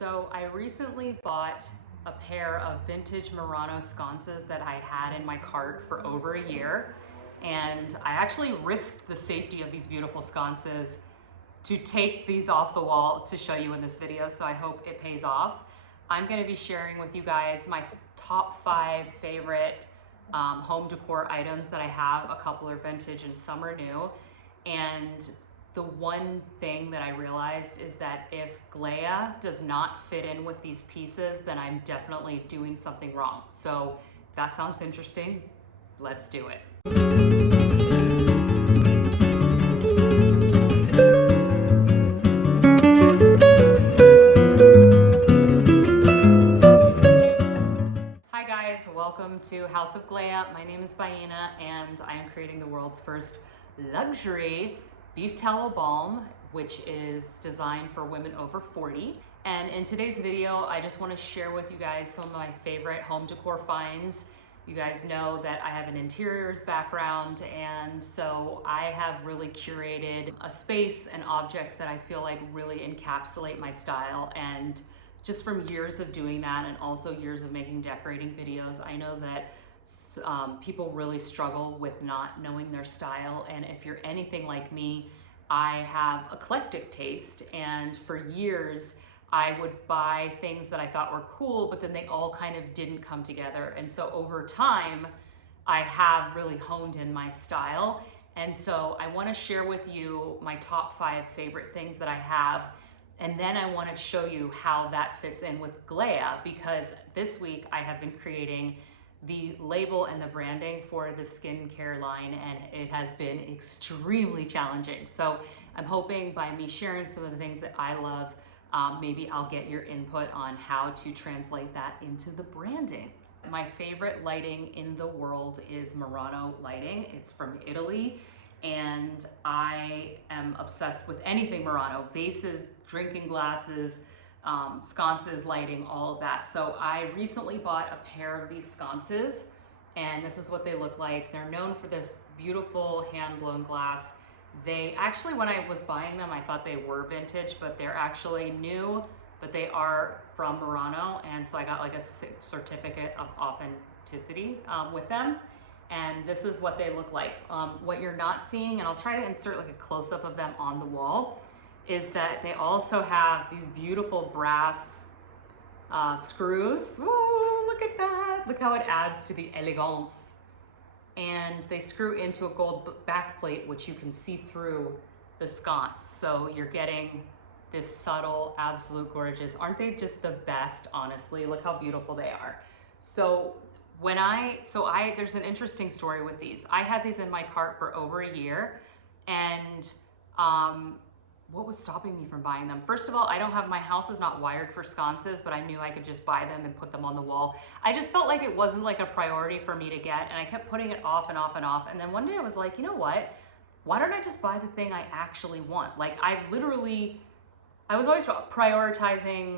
So I recently bought a pair of vintage Murano sconces that I had in my cart for over a year. And I actually risked the safety of these beautiful sconces to take these off the wall to show you in this video, so I hope it pays off. I'm gonna be sharing with you guys my top 5 favorite home decor items that I have. A couple are vintage and some are new. And the one thing that I realized is that if Gléa does not fit in with these pieces, then I'm definitely doing something wrong. So if that sounds interesting, let's do it. Hi guys, welcome to House of Gléa. My name is Baina and I am creating the world's first luxury beef tallow balm, which is designed for women over 40. And in today's video, I just want to share with you guys some of my favorite home decor finds. You guys know that I have an interiors background, and so I have really curated a space and objects that I feel like really encapsulate my style. And just from years of doing that and also years of making decorating videos, I know that people really struggle with not knowing their style. And if you're anything like me, I have eclectic taste, and for years I would buy things that I thought were cool, but then they all kind of didn't come together. And so over time, I have really honed in my style. And so I want to share with you my top 5 favorite things that I have. And then I want to show you how that fits in with Gléa, because this week I have been creating the label and the branding for the skincare line, and it has been extremely challenging. So I'm hoping by me sharing some of the things that I love, maybe I'll get your input on how to translate that into the branding. My favorite lighting in the world is Murano lighting. It's from Italy, and I am obsessed with anything Murano: vases, drinking glasses, sconces, lighting, all of that. So I recently bought a pair of these sconces, and this is what they look like. They're known for this beautiful hand-blown glass. They actually, when I was buying them, I thought they were vintage, but they're actually new, but they are from Murano, and so I got like a certificate of authenticity with them. And this is what they look like. What you're not seeing, and I'll try to insert like a close-up of them on the wall, is that they also have these beautiful brass screws. Ooh, look at that. Look how it adds to the elegance. And they screw into a gold backplate, which you can see through the sconce. So you're getting this subtle, absolute gorgeous. Aren't they just the best, honestly? Look how beautiful they are. So there's an interesting story with these. I had these in my cart for over a year, and what was stopping me from buying them? First of all, my house is not wired for sconces, but I knew I could just buy them and put them on the wall. I just felt like it wasn't like a priority for me to get, and I kept putting it off and off and off. And then one day I was like, you know what? Why don't I just buy the thing I actually want? Like I was always prioritizing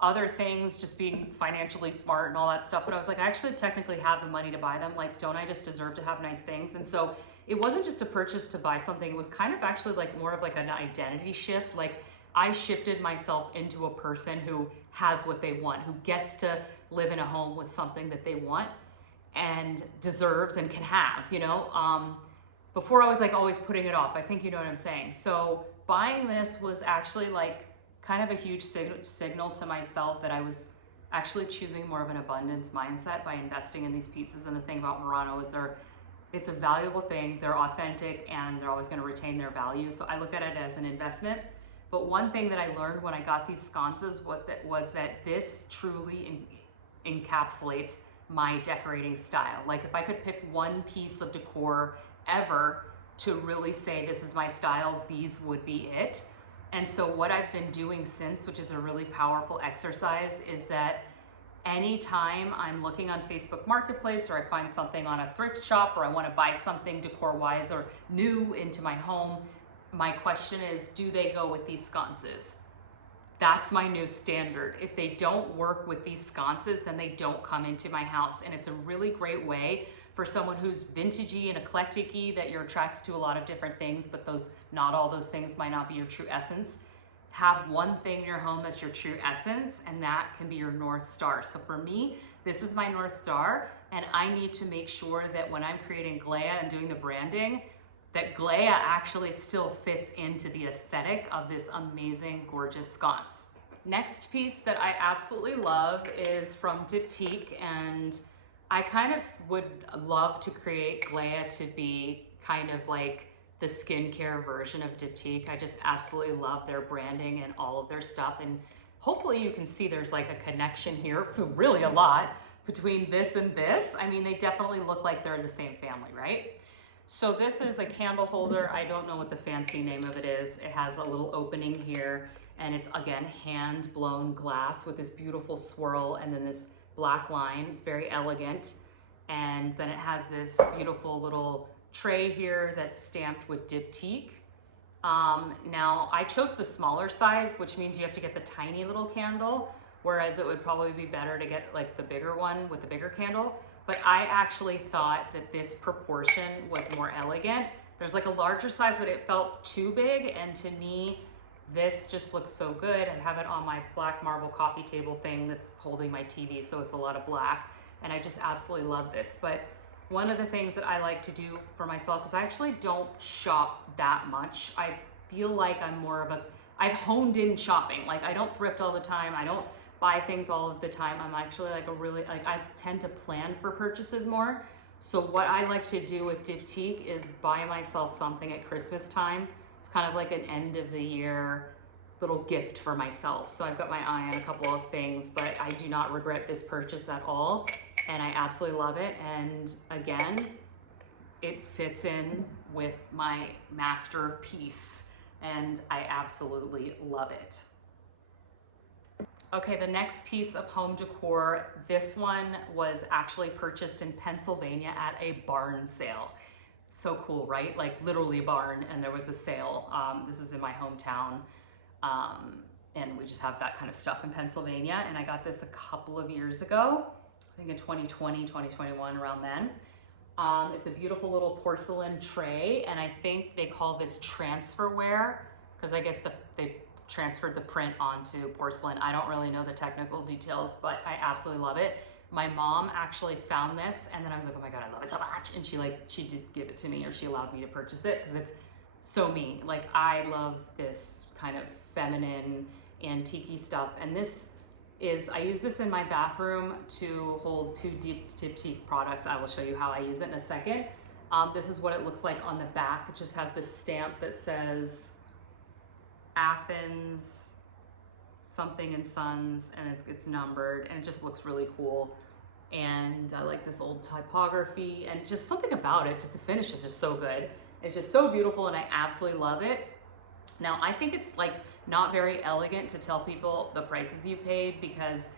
other things, just being financially smart and all that stuff. But I was like, I actually technically have the money to buy them. Like, don't I just deserve to have nice things? And so it wasn't just a purchase to buy something. It was kind of actually like more of like an identity shift. Like I shifted myself into a person who has what they want, who gets to live in a home with something that they want and deserves and can have, you know? Before I was like always putting it off. I think you know what I'm saying. So buying this was actually like kind of a huge signal to myself that I was actually choosing more of an abundance mindset by investing in these pieces. And the thing about Murano is it's a valuable thing, they're authentic, and they're always gonna retain their value. So I look at it as an investment. But one thing that I learned when I got these sconces was that this truly encapsulates my decorating style. Like if I could pick one piece of decor ever to really say this is my style, these would be it. And so what I've been doing since, which is a really powerful exercise, is that anytime I'm looking on Facebook Marketplace, or I find something on a thrift shop, or I want to buy something decor-wise or new into my home, my question is, do they go with these sconces? That's my new standard. If they don't work with these sconces, then they don't come into my house. And it's a really great way for someone who's vintagey and eclectic-y, that you're attracted to a lot of different things, but not all those things might not be your true essence. have one thing in your home that's your true essence, and that can be your North Star. So for me, this is my North Star, and I need to make sure that when I'm creating Gléa and doing the branding, that Gléa actually still fits into the aesthetic of this amazing, gorgeous sconce. Next piece that I absolutely love is from Diptyque, and I kind of would love to create Gléa to be kind of like the skincare version of Diptyque. I just absolutely love their branding and all of their stuff, and hopefully you can see there's like a connection here, really a lot, between this and this. I mean, they definitely look like they're in the same family, right? So this is a candle holder. I don't know what the fancy name of it is. It has a little opening here, and it's, again, hand-blown glass with this beautiful swirl and then this black line. It's very elegant. And then it has this beautiful little tray here that's stamped with Diptyque. Now, I chose the smaller size, which means you have to get the tiny little candle, whereas it would probably be better to get like the bigger one with the bigger candle. But I actually thought that this proportion was more elegant. There's like a larger size, but it felt too big. And to me, this just looks so good. I have it on my black marble coffee table thing that's holding my TV, so it's a lot of black. And I just absolutely love this. But one of the things that I like to do for myself, because I actually don't shop that much. I feel like I'm more of a, I've honed in shopping. Like I don't thrift all the time. I don't buy things all of the time. I'm actually like I tend to plan for purchases more. So what I like to do with Diptyque is buy myself something at Christmas time. It's kind of like an end of the year little gift for myself. So I've got my eye on a couple of things, but I do not regret this purchase at all. And I absolutely love it. And again, it fits in with my masterpiece, and I absolutely love it. Okay, the next piece of home decor, this one was actually purchased in Pennsylvania at a barn sale. So cool, right? Like literally a barn, and there was a sale. This is in my hometown, and we just have that kind of stuff in Pennsylvania. And I got this a couple of years ago, I think in 2020, 2021, around then. It's a beautiful little porcelain tray, and I think they call this transferware, because I guess they transferred the print onto porcelain. I don't really know the technical details, but I absolutely love it. My mom actually found this, and then I was like, oh my God, I love it so much. And she did give it to me, or she allowed me to purchase it, because it's so me. Like I love this kind of feminine, antique-y stuff. And this is, I use this in my bathroom to hold two Diptyque products. I will show you how I use it in a second. This is what it looks like on the back. It just has this stamp that says Athens something and Sons, and it's numbered, and it just looks really cool. And I like this old typography, and just something about it, just the finish is just so good. It's just so beautiful, and I absolutely love it. Now, I think it's like not very elegant to tell people the prices you paid, because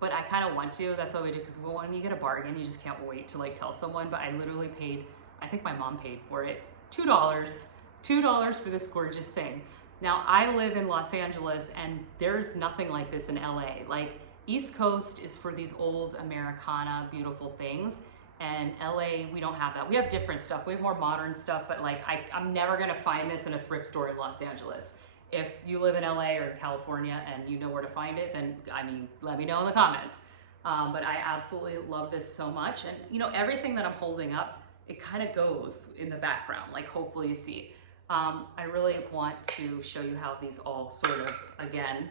but I kind of want to. That's what we do, because when you get a bargain, you just can't wait to like tell someone. But I literally paid, I think my mom paid for it, $2 for this gorgeous thing. Now, I live in Los Angeles, and there's nothing like this in LA. Like, East Coast is for these old Americana, beautiful things. And LA, we don't have that. We have different stuff. We have more modern stuff, but like, I'm never gonna find this in a thrift store in Los Angeles. If you live in LA or California and you know where to find it, then, I mean, let me know in the comments. But I absolutely love this so much. And you know, everything that I'm holding up, it kind of goes in the background, like hopefully you see. I really want to show you how these all sort of, again,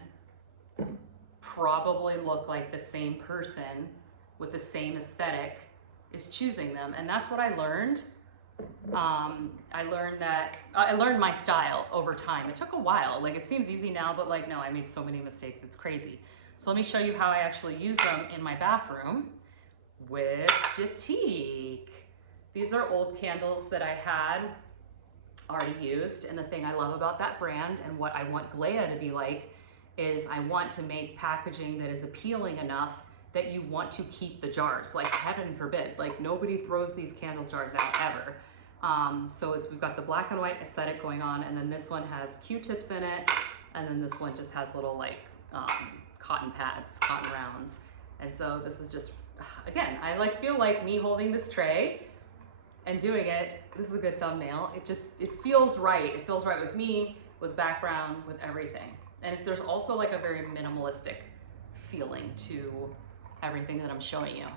probably look like the same person with the same aesthetic is choosing them. And that's what I learned. I learned my style over time. It took a while. Like, it seems easy now, but like, no, I made so many mistakes. It's crazy. So let me show you how I actually use them in my bathroom with Diptyque. These are old candles that I had already used. And the thing I love about that brand and what I want Gléa to be like is I want to make packaging that is appealing enough that you want to keep the jars. Like, heaven forbid, like nobody throws these candle jars out ever. So we've got the black and white aesthetic going on, and then this one has Q-tips in it, and then this one just has little like cotton pads, cotton rounds. And so this is just, again, I like feel like me holding this tray and doing it. This is a good thumbnail. It feels right. It feels right with me, with background, with everything. And there's also like a very minimalistic feeling to everything that I'm showing you.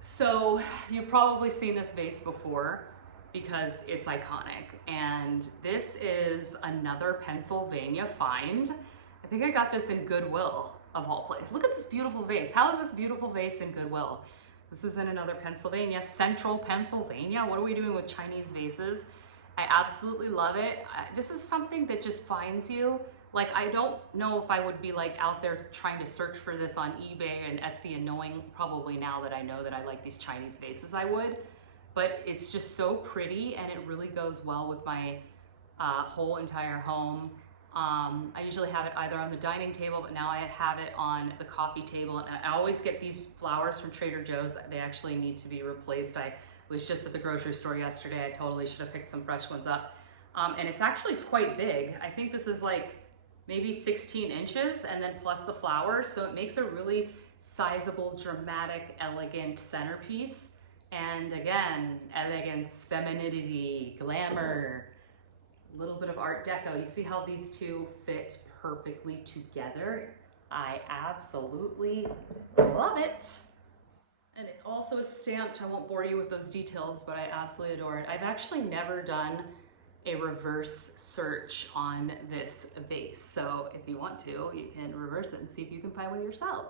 So you've probably seen this vase before because it's iconic. And this is another Pennsylvania find. I think I got this in Goodwill of all places. Look at this beautiful vase. How is this beautiful vase in Goodwill? This is in another Pennsylvania, central Pennsylvania. What are we doing with Chinese vases? I absolutely love it. This is something that just finds you. Like, I don't know if I would be like out there trying to search for this on eBay and Etsy and knowing probably now that I know that I like these Chinese vases I would, but it's just so pretty and it really goes well with my whole entire home. I usually have it either on the dining table, but now I have it on the coffee table. And I always get these flowers from Trader Joe's. They actually need to be replaced. I was just at the grocery store yesterday. I totally should have picked some fresh ones up. And it's actually quite big. I think this is like maybe 16 inches and then plus the flowers. So it makes a really sizable, dramatic, elegant centerpiece. And again, elegance, femininity, glamour, a little bit of Art Deco. You see how these two fit perfectly together? I absolutely love it. And it also is stamped. I won't bore you with those details, but I absolutely adore it. I've actually never done a reverse search on this vase. So if you want to, you can reverse it and see if you can find one yourself.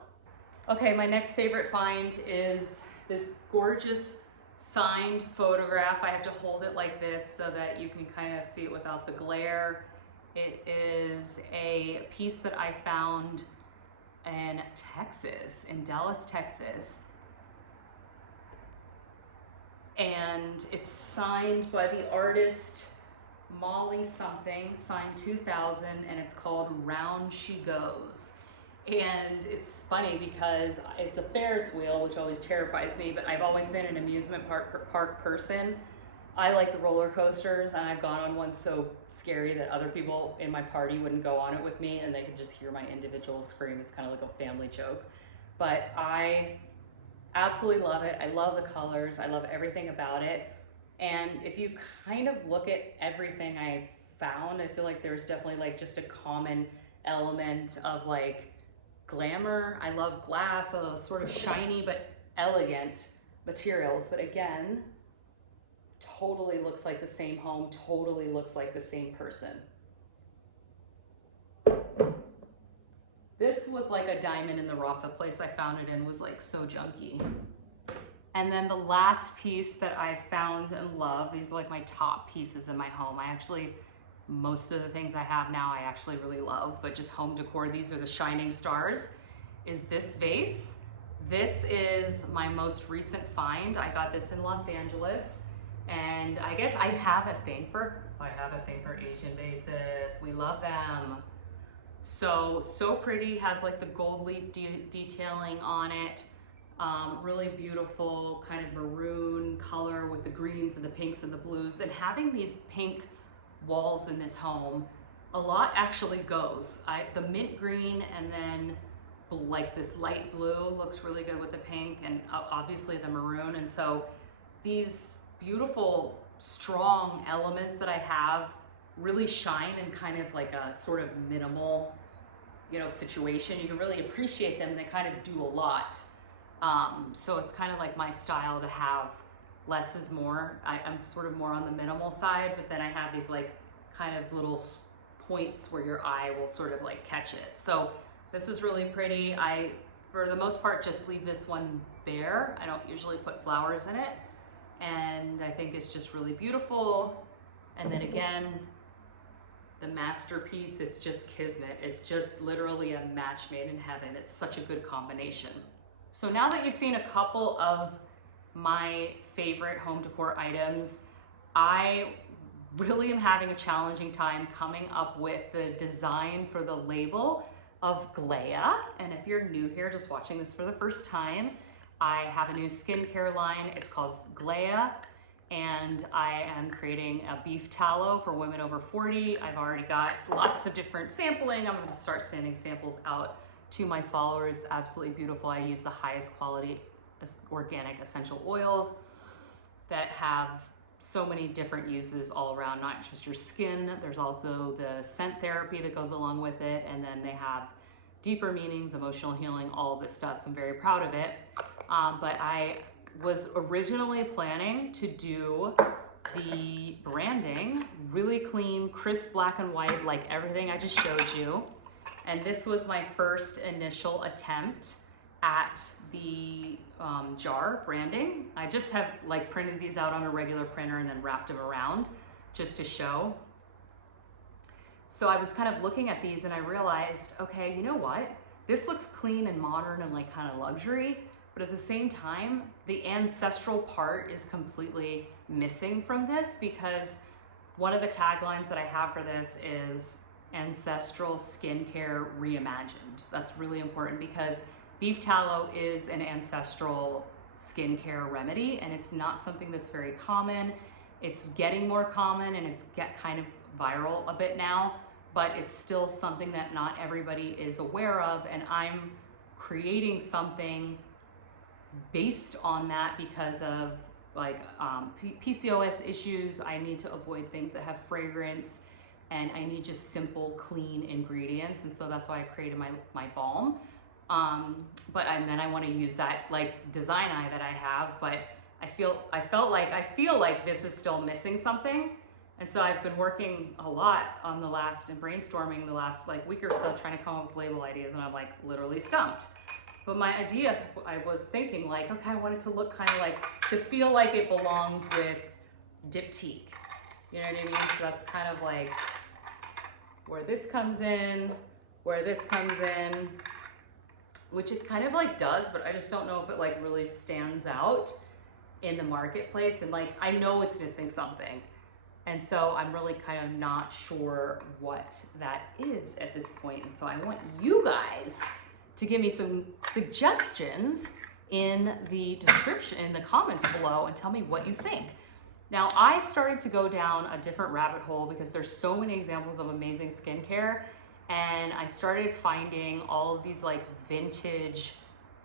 Okay, my next favorite find is this gorgeous signed photograph. I have to hold it like this so that you can kind of see it without the glare. It is a piece that I found in Texas, in Dallas, Texas. And it's signed by the artist Molly something, signed 2000, and it's called Round She Goes. And it's funny because it's a Ferris wheel, which always terrifies me, but I've always been an amusement park person. I like the roller coasters, and I've gone on one so scary that other people in my party wouldn't go on it with me, and they could just hear my individual scream. It's kind of like a family joke. But I absolutely love it. I love the colors. I love everything about it. And if you kind of look at everything I've found, I feel like there's definitely like just a common element of like glamour. I love glass, so those sort of shiny but elegant materials. But again, totally looks like the same home, totally looks like the same person. This was like a diamond in the rough. The place I found it in was like so junky. And then the last piece that I found and love, these are like my top pieces in my home. Most of the things I have now I actually really love, but just home decor, these are the shining stars, is this vase. This is my most recent find. I got this in Los Angeles, and I guess I have a thing for Asian vases. We love them. So pretty, has like the gold leaf detailing on it. Really beautiful kind of maroon color with the greens and the pinks and the blues. And having these pink walls in this home, a lot actually goes. The mint green and then like this light blue looks really good with the pink, and obviously the maroon. And so these beautiful, strong elements that I have really shine in kind of like a sort of minimal, situation. You can really appreciate them. They kind of do a lot. So it's kind of like my style to have less is more. I'm sort of more on the minimal side, but then I have these like kind of little points where your eye will sort of like catch it. So this is really pretty. I, for the most part, just leave this one bare. I don't usually put flowers in it. And I think it's just really beautiful. And then again, the masterpiece, it's just kismet. It's just literally a match made in heaven. It's such a good combination. So now that you've seen a couple of my favorite home decor items, I really am having a challenging time coming up with the design for the label of Gléa. And if you're new here, just watching this for the first time, I have a new skincare line. It's called Gléa, and I am creating a beef tallow for women over 40. I've already got lots of different sampling. I'm going to start sending samples out to my followers. Absolutely beautiful. I use the highest quality organic essential oils that have so many different uses all around, not just your skin. There's also the scent therapy that goes along with it, and then they have deeper meanings, emotional healing, all of this stuff. So I'm very proud of it. But I was originally planning to do the branding really clean, crisp, black and white, like everything I just showed you. And this was my first initial attempt at the jar branding. I just have like printed these out on a regular printer and then wrapped them around just to show. So I was kind of looking at these and I realized, okay, you know what? This looks clean and modern and like kind of luxury, but at the same time, the ancestral part is completely missing from this, because one of the taglines that I have for this is ancestral skincare reimagined. That's really important because beef tallow is an ancestral skincare remedy, and it's not something that's very common. It's getting more common and it's kind of viral a bit now, but it's still something that not everybody is aware of, and I'm creating something based on that because of like PCOS issues. I need to avoid things that have fragrance, and I need just simple, clean ingredients, and so that's why I created my balm. And then I want to use that like design eye that I have, but I feel like this is still missing something. And so I've been working a lot on and brainstorming the last like week or so, trying to come up with label ideas, and I'm like literally stumped. But my idea, I was thinking like, okay, I want it to look kind of like, to feel like it belongs with Diptyque. You know what I mean? So that's kind of like where this comes in, which it kind of like does, but I just don't know if it like really stands out in the marketplace. And like, I know it's missing something. And so I'm really kind of not sure what that is at this point. And so I want you guys to give me some suggestions in the description, in the comments below, and tell me what you think. Now, I started to go down a different rabbit hole because there's so many examples of amazing skincare, and I started finding all of these like vintage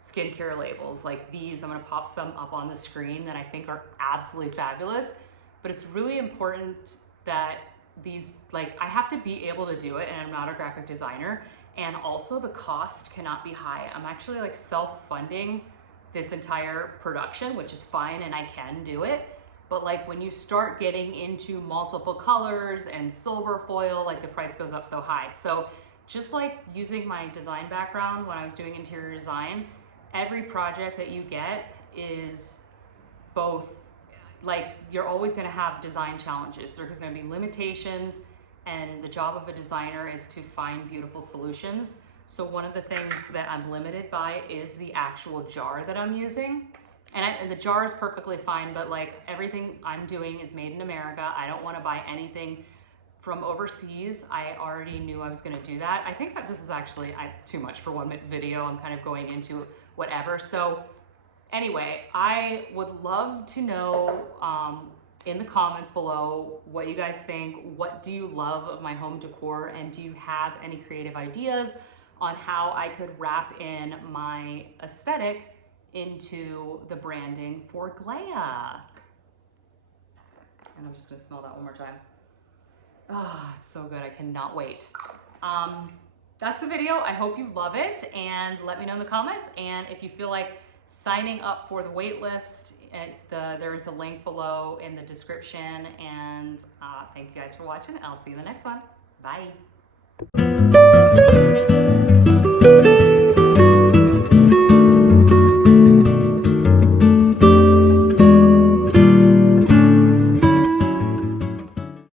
skincare labels like these. I'm gonna pop some up on the screen that I think are absolutely fabulous, but it's really important that these, like, I have to be able to do it, and I'm not a graphic designer, and also the cost cannot be high. I'm actually like self-funding this entire production, which is fine, and I can do it. But like when you start getting into multiple colors and silver foil, like the price goes up so high. So just like using my design background when I was doing interior design, every project that you get is both, like, you're always gonna have design challenges. There are gonna be limitations, and the job of a designer is to find beautiful solutions. So one of the things that I'm limited by is the actual jar that I'm using. And the jar is perfectly fine, but like everything I'm doing is made in America. I don't want to buy anything from overseas. I already knew I was going to do that. I think that this is actually too much for one video. I'm kind of going into whatever. So anyway, I would love to know in the comments below what you guys think. What do you love of my home decor? And do you have any creative ideas on how I could wrap in my aesthetic into the branding for Gléa? And I'm just gonna smell that one more time. Oh, it's so good, I cannot wait. That's the video. I hope you love it, and let me know in the comments. And if you feel like signing up for the wait list, there's a link below in the description. And thank you guys for watching. I'll see you in the next one. Bye.